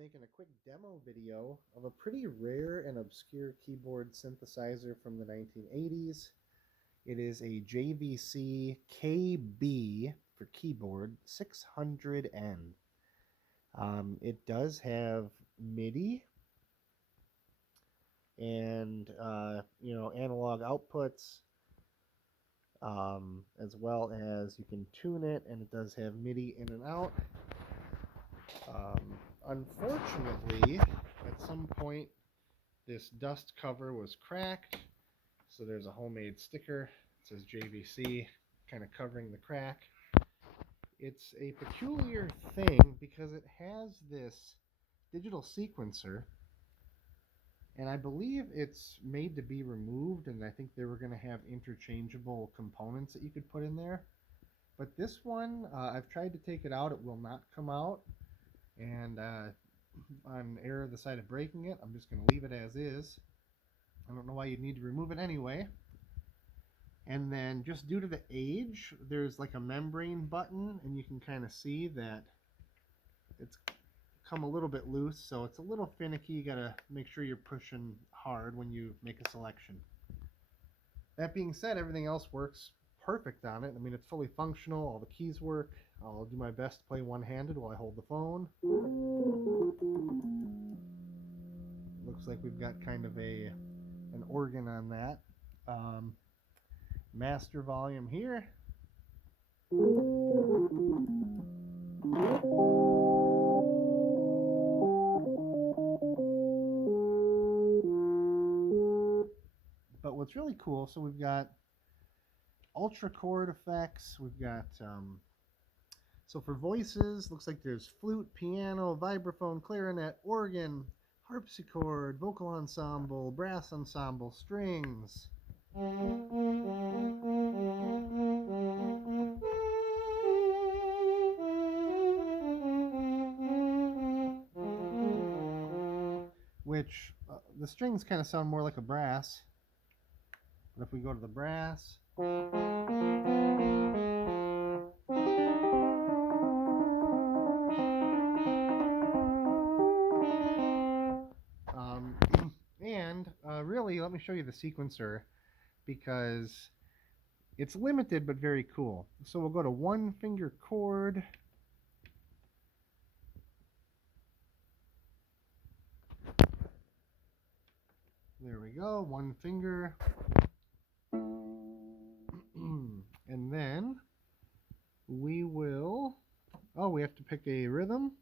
making a quick demo video of a pretty rare and obscure keyboard synthesizer from the 1980s. It is a JVC KB for keyboard 600N. It does have MIDI and analog outputs, as well as you can tune it, and it does have MIDI in and out. Unfortunately, at some point this dust cover was cracked, so there's a homemade sticker. It says JVC kind of covering the crack. It's a peculiar thing because it has this digital sequencer, and I believe it's made to be removed, and I think they were going to have interchangeable components that you could put in there. But this one, I've tried to take it out. It will not come out. And on error of the side of breaking it, I'm just going to leave it as is. I don't know why you'd need to remove it anyway. And then just due to the age, there's like a membrane button, and you can kind of see that it's come a little bit loose, so it's a little finicky. You got to make sure you're pushing hard when you make a selection. That being said, everything else works perfect on it. I mean, it's fully functional. All the keys work. I'll do my best to play one-handed while I hold the phone. Looks like we've got kind of an organ on that. Master volume here. But what's really cool, so we've got ultra chord effects. We've got so for voices, looks like there's flute, piano, vibraphone, clarinet, organ, harpsichord, vocal ensemble, brass ensemble, strings. Which the strings kind of sound more like a brass. But if we go to the brass, really, let me show you the sequencer because it's limited but very cool. So we'll go to one finger chord. There we go, one finger. And then we will, we have to pick a rhythm.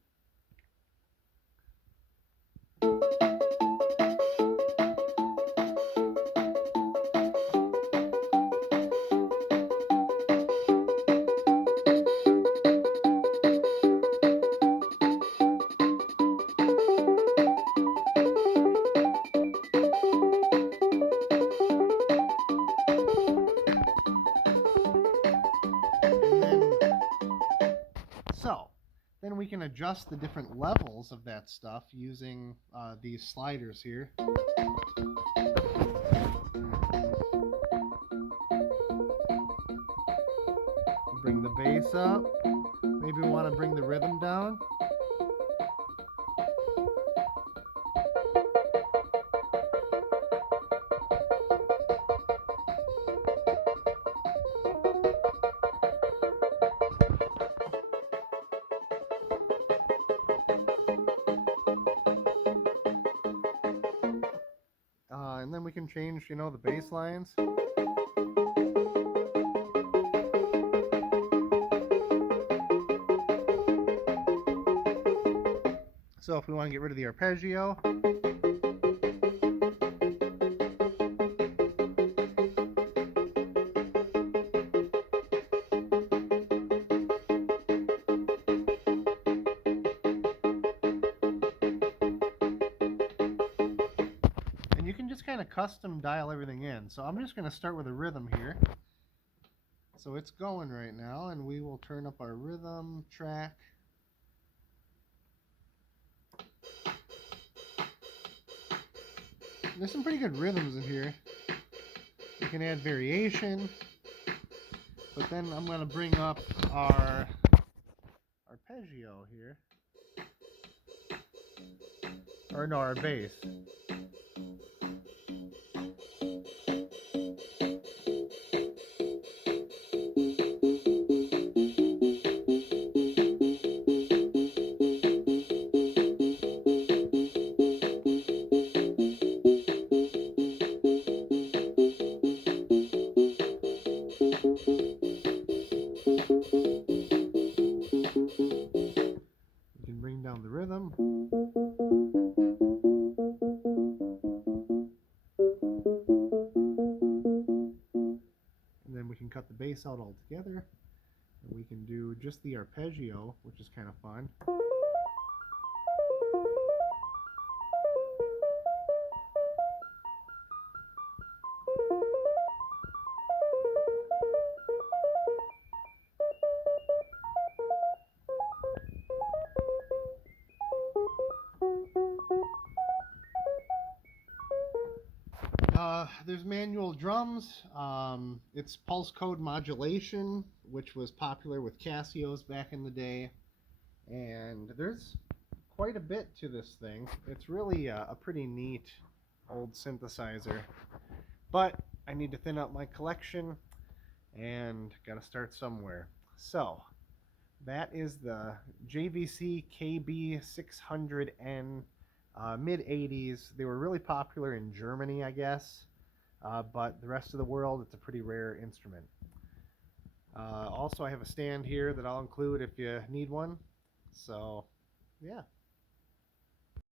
Then we can adjust the different levels of that stuff using these sliders here. Bring the bass up. Maybe we want to bring the rhythm down. And then we can change, the bass lines. So if we want to get rid of the arpeggio, you can just kind of custom dial everything in. So I'm just going to start with a rhythm here. So it's going right now, and we will turn up our rhythm track. There's some pretty good rhythms in here. You can add variation, but then I'm going to bring up our arpeggio here. or no, our bass. You can bring down the rhythm. And then we can cut the bass out altogether. And we can do just the arpeggio, which is kind of fun. There's manual drums. It's pulse code modulation, which was popular with Casios back in the day. And there's quite a bit to this thing. It's really a pretty neat old synthesizer. But I need to thin out my collection and gotta start somewhere. So that is the JVC KB-600N, mid-80s. They were really popular in Germany, I guess, but the rest of the world, it's a pretty rare instrument. Also, I have a stand here that I'll include if you need one. So, yeah.